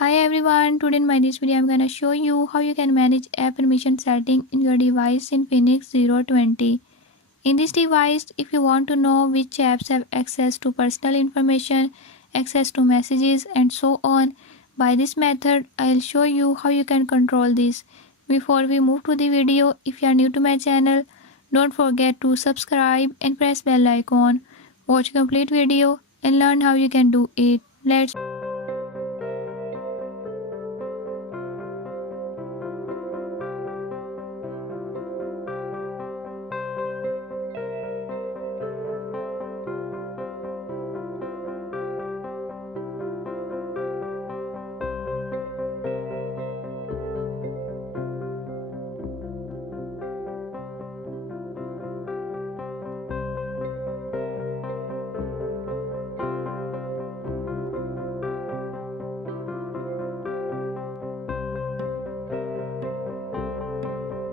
Hi everyone, today in this video I'm gonna show you how you can manage app permission setting in your device in Infinix 020. In this device, if you want to know which apps have access to personal information, access to messages and so on, by this method I'll show you how you can control this. Before we move to the video, if you are new to my channel, don't forget to subscribe and press bell icon. Watch complete video and learn how you can do it. Let's